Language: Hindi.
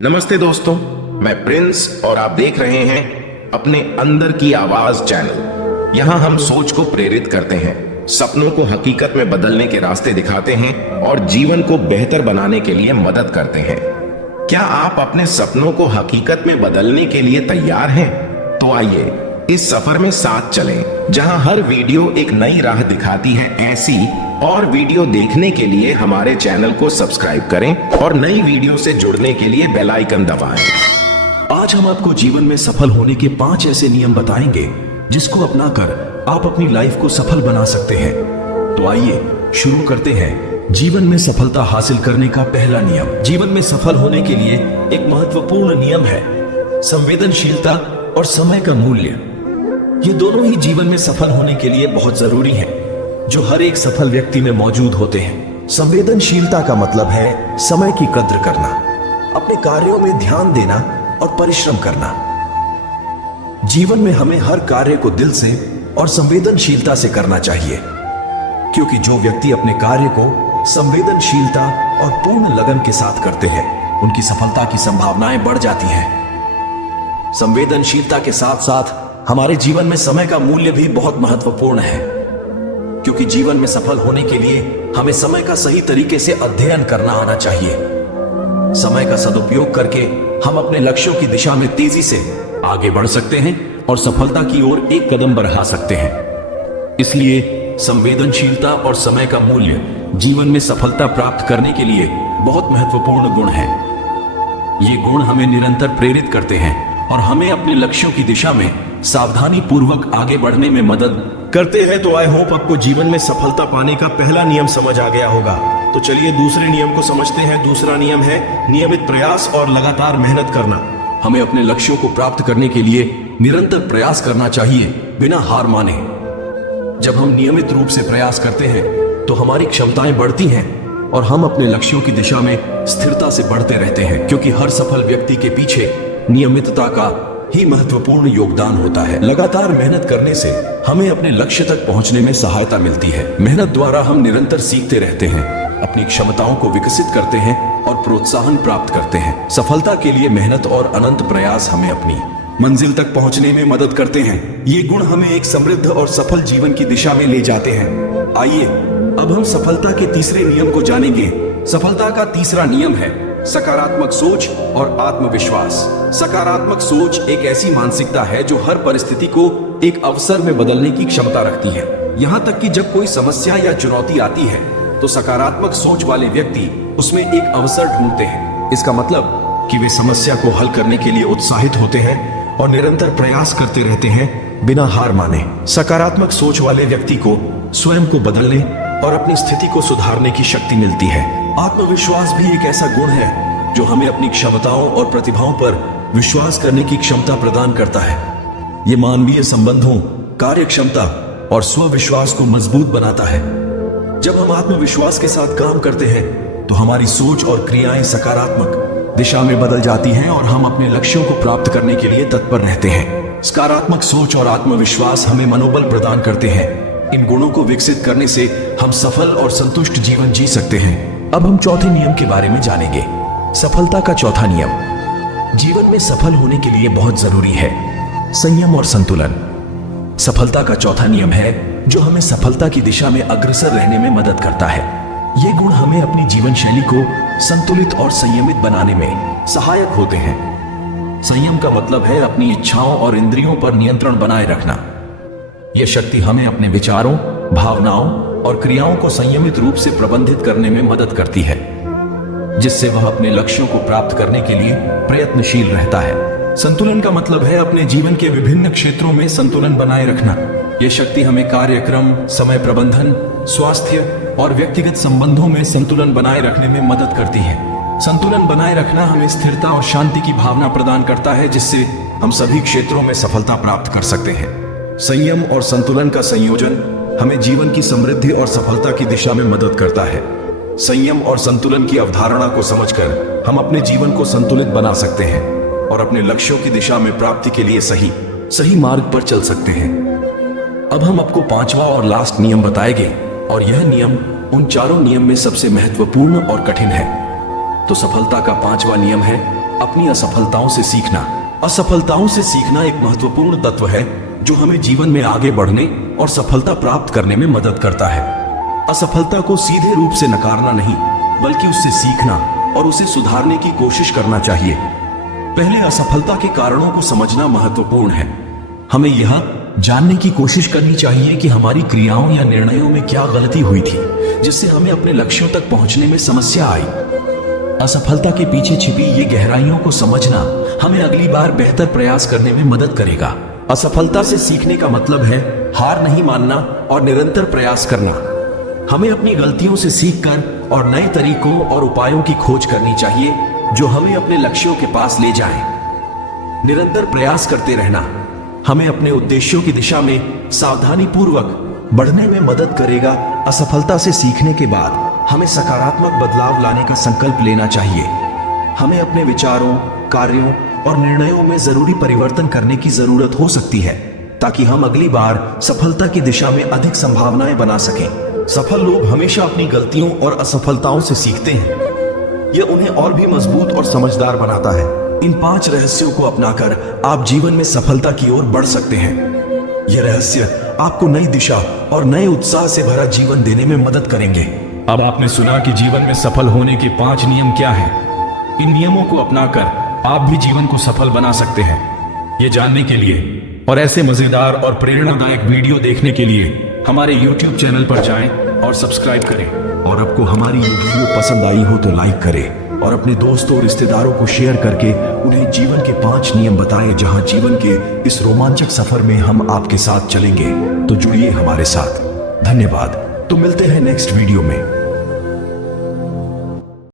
नमस्ते दोस्तों, मैं प्रिंस और आप देख रहे हैं अपने अंदर की आवाज चैनल। यहाँ हम सोच को प्रेरित करते हैं, सपनों को हकीकत में बदलने के रास्ते दिखाते हैं और जीवन को बेहतर बनाने के लिए मदद करते हैं। क्या आप अपने सपनों को हकीकत में बदलने के लिए तैयार हैं? तो आइए इस सफर में साथ चलें, जहां हर वीडियो एक नई राह दिखाती है। ऐसी और वीडियो देखने के लिए हमारे चैनल को सब्सक्राइब करें और नई वीडियो से जुड़ने के लिए बेल आइकन दबाएं। आज हम आपको जीवन में सफल होने के 5 ऐसे नियम बताएंगे जिसको अपनाकर आप अपनी लाइफ को सफल बना सकते हैं। तो आइए शुरू करते हैं। जीवन में सफलता हासिल करने का पहला नियम। जीवन में सफल होने के लिए एक महत्वपूर्ण नियम है संवेदनशीलता और समय का मूल्य। ये दोनों ही जीवन में सफल होने के लिए बहुत जरूरी हैं, जो हर एक सफल व्यक्ति में मौजूद होते हैं। संवेदनशीलता का मतलब है समय की कद्र करना, अपने कार्यों में ध्यान देना और परिश्रम करना। जीवन में हमें हर कार्य को दिल से और संवेदनशीलता से करना चाहिए, क्योंकि जो व्यक्ति अपने कार्य को संवेदनशीलता और पूर्ण लगन के साथ करते हैं, उनकी सफलता की संभावनाएं बढ़ जाती हैं। संवेदनशीलता के साथ साथ हमारे जीवन में समय का मूल्य भी बहुत महत्वपूर्ण है, क्योंकि जीवन में सफल होने के लिए हमें समय का सही तरीके से अध्ययन करना आना चाहिए। समय का सदुपयोग करके हम अपने लक्ष्यों की दिशा में तेजी से आगे बढ़ सकते हैं और सफलता की ओर एक कदम बढ़ा सकते हैं। इसलिए संवेदनशीलता और समय का मूल्य जीवन में सफलता प्राप्त करने के लिए बहुत महत्वपूर्ण गुण है। ये गुण हमें निरंतर प्रेरित करते हैं और हमें अपने लक्ष्यों की दिशा में सावधानी पूर्वक आगे बढ़ने में मदद करते हैं। तो आई होप आपको जीवन में सफलता पाने का पहला नियम समझ आ गया होगा। तो चलिए दूसरे नियम को समझते हैं। दूसरा नियम है नियमित प्रयास और लगातार मेहनत करना। हमें अपने लक्ष्यों को प्राप्त करने के लिए निरंतर प्रयास करना चाहिए, बिना हार माने। जब हम नियमित रूप से प्रयास करते हैं तो हमारी क्षमताएं बढ़ती हैं और हम अपने लक्ष्यों की दिशा में स्थिरता से बढ़ते रहते हैं, क्योंकि हर सफल व्यक्ति के पीछे नियमितता का ही महत्वपूर्ण योगदान होता है। लगातार मेहनत करने से हमें अपने लक्ष्य तक पहुंचने में सहायता मिलती है। मेहनत द्वारा हम निरंतर सीखते रहते हैं, अपनी क्षमताओं को विकसित करते हैं और प्रोत्साहन प्राप्त करते हैं। सफलता के लिए मेहनत और अनंत प्रयास हमें अपनी मंजिल तक पहुंचने में मदद करते हैं। ये गुण हमें एक समृद्ध और सफल जीवन की दिशा में ले जाते हैं। आइए अब हम सफलता के तीसरे नियम को जानेंगे। सफलता का तीसरा नियम है सकारात्मक सोच और आत्मविश्वास। सकारात्मक सोच एक ऐसी मानसिकता है जो हर परिस्थिति को एक अवसर में बदलने की क्षमता रखती है। यहाँ तक कि जब कोई समस्या या चुनौती आती है तो सकारात्मक सोच वाले व्यक्ति उसमें एक अवसर ढूंढते हैं। इसका मतलब कि वे समस्या को हल करने के लिए उत्साहित होते हैं और निरंतर प्रयास करते रहते हैं, बिना हार माने। सकारात्मक सोच वाले व्यक्ति को स्वयं को बदलने और अपनी स्थिति को सुधारने की शक्ति मिलती है। आत्मविश्वास भी एक ऐसा गुण है जो हमें अपनी क्षमताओं और प्रतिभाओं पर विश्वास करने की क्षमता प्रदान करता है। ये मानवीय संबंधों, कार्य क्षमता और स्वविश्वास को मजबूत बनाता है। जब हम आत्मविश्वास के साथ काम करते हैं तो हमारी सोच और क्रियाएं सकारात्मक दिशा में बदल जाती हैं और हम अपने लक्ष्यों को प्राप्त करने के लिए तत्पर रहते हैं। सकारात्मक सोच और आत्मविश्वास हमें मनोबल प्रदान करते हैं। इन गुणों को विकसित करने से हम सफल और संतुष्ट जीवन जी सकते हैं। अब हम चौथे नियम के बारे में जानेंगे। सफलता का चौथा नियम जीवन में सफल होने के लिए बहुत जरूरी है संयम और संतुलन। सफलता का चौथा नियम है जो हमें सफलता की दिशा में अग्रसर रहने में मदद करता है। ये गुण हमें अपनी जीवन शैली को संतुलित और संयमित बनाने में सहायक होते हैं। संयम का मतलब है अपनी इच्छाओं और इंद्रियों पर नियंत्रण बनाए रखना। यह शक्ति हमें अपने विचारों, भावनाओं और क्रियाओं को संयमित रूप से प्रबंधित करने में मदद करती है, जिससे वह अपने लक्ष्यों को प्राप्त करने के लिए प्रयत्नशील रहता है। संतुलन का मतलब है अपने जीवन के विभिन्न क्षेत्रों में संतुलन बनाए रखना। यह शक्ति हमें कार्यक्रम, समय प्रबंधन, स्वास्थ्य और व्यक्तिगत संबंधों में संतुलन बनाए रखने में मदद करती है। संतुलन बनाए रखना हमें स्थिरता और शांति की भावना प्रदान करता है, जिससे हम सभी क्षेत्रों में सफलता प्राप्त कर सकते हैं। संयम और संतुलन का संयोजन हमें जीवन की समृद्धि और सफलता की दिशा में मदद करता है। संयम और संतुलन की अवधारणा को समझकर हम अपने जीवन को संतुलित बना सकते हैं और अपने लक्ष्यों की दिशा में प्राप्ति के लिए सही मार्ग पर चल सकते हैं। अब हम आपको पांचवा और लास्ट नियम बताएंगे, और यह नियम उन चारों नियम में सबसे महत्वपूर्ण और कठिन है। तो सफलता का पांचवा नियम है अपनी असफलताओं से सीखना। असफलताओं से सीखना एक महत्वपूर्ण तत्व है जो हमें जीवन में आगे बढ़ने और सफलता प्राप्त करने में मदद करता है। असफलता को सीधे रूप से नकारना नहीं, बल्कि उससे सीखना और उसे सुधारने की कोशिश करना चाहिए। पहले असफलता के कारणों को समझना महत्वपूर्ण है। हमें यह जानने की कोशिश करनी चाहिए कि हमारी क्रियाओं या निर्णयों में क्या गलती हुई थी जिससे हमें अपने लक्ष्यों तक पहुंचने में समस्या आई। असफलता के पीछे छिपी ये गहराइयों को समझना हमें अगली बार बेहतर प्रयास करने में मदद करेगा। असफलता से सीखने का मतलब है हार नहीं मानना और निरंतर प्रयास करना। हमें अपनी गलतियों से सीखकर और नए तरीकों और उपायों की खोज करनी चाहिए जो हमें अपने लक्ष्यों के पास ले जाएं। निरंतर प्रयास करते रहना हमें अपने उद्देश्यों की दिशा में सावधानी पूर्वक बढ़ने में मदद करेगा। असफलता से सीखने के बाद हमें सकारात्मक बदलाव लाने का संकल्प लेना चाहिए। हमें अपने विचारों, कार्यों और निर्णयों में जरूरी परिवर्तन करने की जरूरत हो सकती है ताकि हम अगली बार सफलता की दिशा में अधिक संभावनाएं बना सकें। सफल लोग हमेशा अपनी गलतियों और असफलताओं से सीखते हैं। यह उन्हें और भी मजबूत और समझदार बनाता है। इन 5 रहस्यों को अपनाकर आप जीवन में सफलता की ओर बढ़ सकते हैं। ये रहस्य आपको नई दिशा और नए उत्साह से भरा जीवन देने में मदद करेंगे। अब आपने सुना कि जीवन में सफल होने के 5 नियम क्या हैं। इन नियमों को अपनाकर आप भी जीवन को सफल बना सकते हैं। ये जानने के लिए और ऐसे मजेदार और प्रेरणादायक वीडियो देखने के लिए हमारे YouTube चैनल पर जाएं और सब्सक्राइब करें। और आपको हमारी ये वीडियो पसंद आई हो तो लाइक करें और अपने दोस्तों और रिश्तेदारों को शेयर करके उन्हें जीवन के 5 नियम बताएं जहां जीवन के इस रोमांचक सफर में हम आपके साथ चलेंगे। तो जुड़िए हमारे साथ। धन्यवाद। तो मिलते हैं नेक्स्ट वीडियो में।